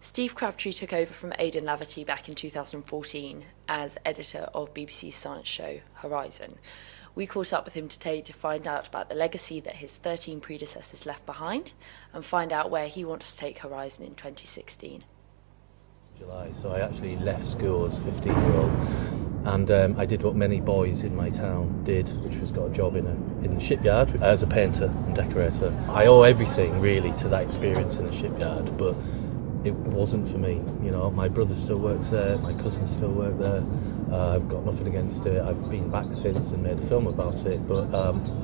Steve Crabtree took over from Aidan Laverty back in 2014 as editor of BBC's science show Horizon. We caught up with him today to find out about the legacy that his 13 predecessors left behind and find out where he wants to take Horizon in 2016. July, so I actually left school as a 15-year-old, and I did what many boys in my town did, which was got a job in the shipyard as a painter and decorator. I owe everything really to that experience in the shipyard, but it wasn't for me. You know, my brother still works there, my cousins still work there. I've got nothing against it. I've been back since and made a film about it, but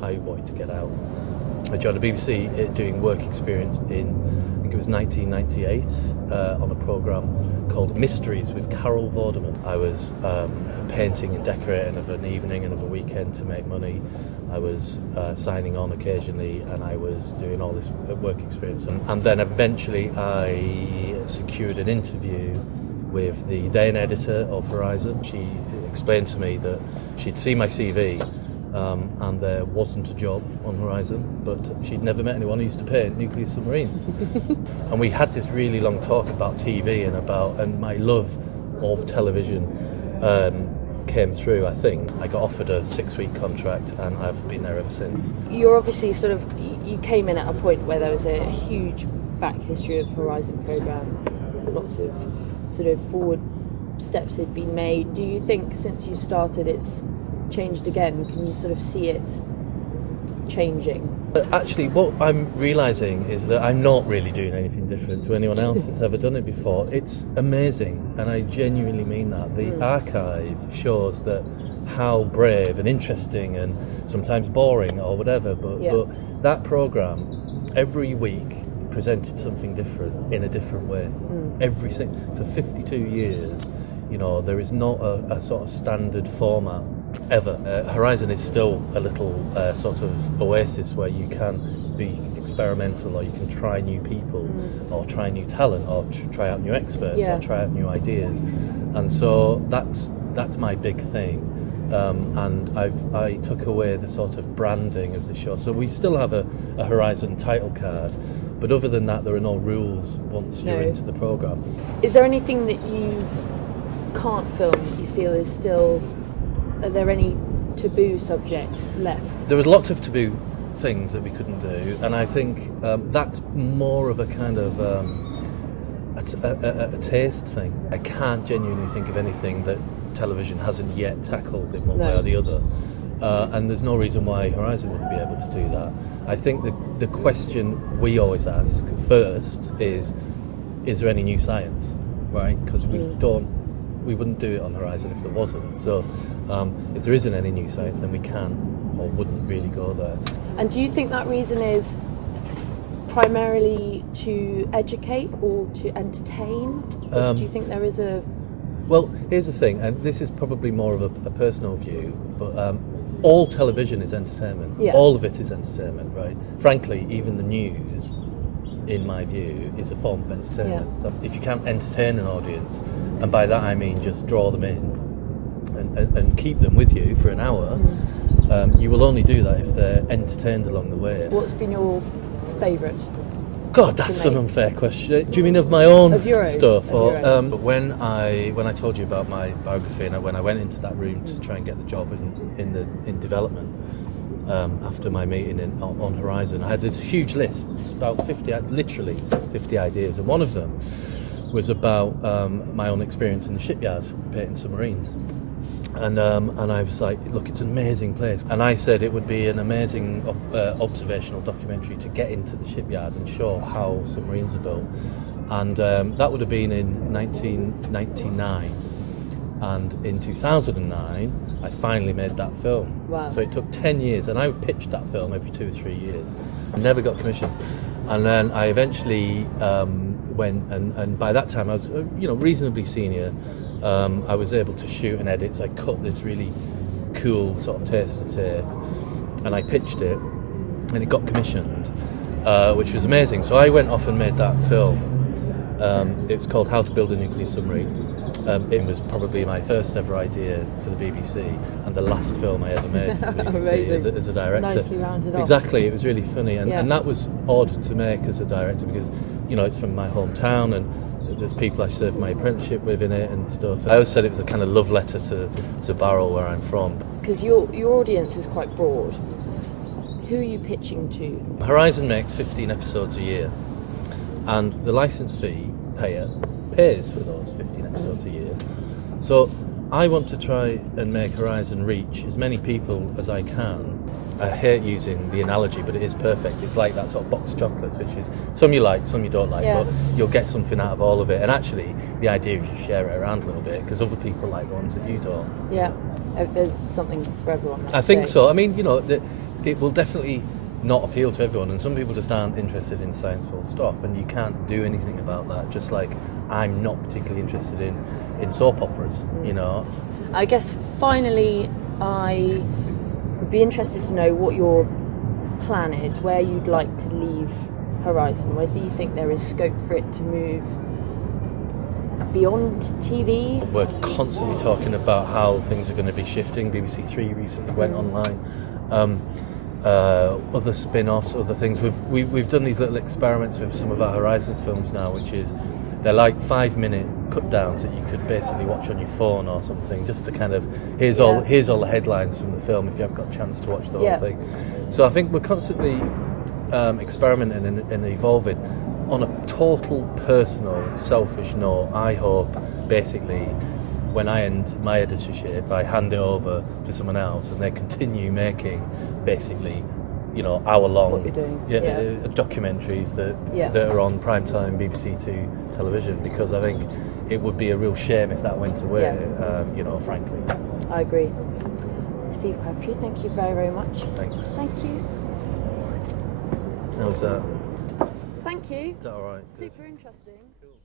I wanted to get out. I joined the BBC doing work experience in, I think it was 1998, on a programme called Mysteries with Carol Vorderman. I was painting and decorating of an evening and of a weekend to make money. I was signing on occasionally, and I was doing all this work experience. And then eventually I secured an interview with the then editor of Horizon. She explained to me that she'd seen my CV and there wasn't a job on Horizon, but she'd never met anyone who used to paint nuclear submarines. And we had this really long talk about TV and my love of television came through, I think. I got offered a 6-week contract and I've been there ever since. You're obviously you came in at a point where there was a huge back history of Horizon programmes, lots of sort of forward steps had been made. Do you think since you started it's changed again? Can you sort of see it changing? But actually, what I'm realising is that I'm not really doing anything different to anyone else that's ever done it before. It's amazing, and I genuinely mean that. The archive shows that how brave and interesting and sometimes boring or whatever, but that programme every week presented something different in a different way. For 52 years, you know, there is not a sort of standard format ever. Horizon is still a little sort of oasis where you can be experimental, or you can try new people, or try new talent, or try out new experts, or try out new ideas. And so that's my big thing. And I took away the sort of branding of the show. So we still have a Horizon title card, but other than that, there are no rules once you're into the programme. Is there anything that you can't film that you feel is still... Are there any taboo subjects left? There were lots of taboo things that we couldn't do, and I think that's more of a kind of a taste thing. I can't genuinely think of anything that television hasn't yet tackled in one way or the other, and there's no reason why Horizon wouldn't be able to do that. I think the question we always ask first is there any new science, right? Because we wouldn't do it on Horizon if there wasn't. So if there isn't any new science, then we can't or wouldn't really go there. And do you think that reason is primarily to educate or to entertain? Or do you think there is a... Well, here's the thing, and this is probably more of a personal view, but all television is entertainment. Yeah. All of it is entertainment, right? Frankly, even the news, in my view, is a form of entertainment. Yeah. So if you can't entertain an audience, and by that I mean just draw them in and keep them with you for an hour, you will only do that if they're entertained along the way. What's been your favourite? God, that's an unfair question. Do you mean of my own stuff? When I told you about my biography, and when I went into that room to try and get the job in development, after my meeting on Horizon, I had this huge list. It's about 50 ideas, and one of them was about my own experience in the shipyard painting submarines. And I was like, look, it's an amazing place. And I said it would be an amazing observational documentary to get into the shipyard and show how submarines are built. And that would have been in 1999. And in 2009, I finally made that film. Wow. So it took 10 years, and I pitched that film every 2 or 3 years. I never got commissioned. And then I eventually went, and by that time I was, reasonably senior. I was able to shoot and edit, so I cut this really cool sort of taster tape, and I pitched it, and it got commissioned, which was amazing. So I went off and made that film. It was called How to Build a Nuclear Submarine. It was probably my first ever idea for the BBC, and the last film I ever made for the BBC as a director. Nicely rounded off. Exactly, it was really funny, and that was odd to make as a director, because it's from my hometown, and there's people I served my apprenticeship with in it and stuff. I always said it was a kind of love letter to Barrow, where I'm from. Because your audience is quite broad. Who are you pitching to? Horizon makes 15 episodes a year, and the licence fee payer pays for those 15 episodes a year. So I want to try and make Horizon reach as many people as I can. I hate using the analogy, but it is perfect. It's like that sort of box of chocolates, which is some you like, some you don't like, but you'll get something out of all of it. And actually, the idea is you share it around a little bit, because other people like the ones that you don't. Yeah, there's something for everyone. I think so. I mean, it will definitely not appeal to everyone, and some people just aren't interested in science full stop, and you can't do anything about that. Just like I'm not particularly interested in soap operas, I guess finally, I would be interested to know what your plan is, where you'd like to leave Horizon, whether you think there is scope for it to move beyond TV. We're constantly talking about how things are going to be shifting. BBC3 recently went online. Other spin-offs, other things. We've done these little experiments with some of our Horizon films now, which is they're like 5-minute cut downs that you could basically watch on your phone or something, just to kind of here's all the headlines from the film if you haven't got a chance to watch the whole thing. So I think we're constantly experimenting and evolving. On a total personal, selfish note, I hope basically when I end my editorship, I hand it over to someone else and they continue making basically, hour-long documentaries that are on primetime BBC2 television, because I think it would be a real shame if that went away, frankly. I agree. Steve Crabtree, thank you very, very much. Thanks. Thank you. How's that? Thank you. Is that all right? Super interesting. Cool.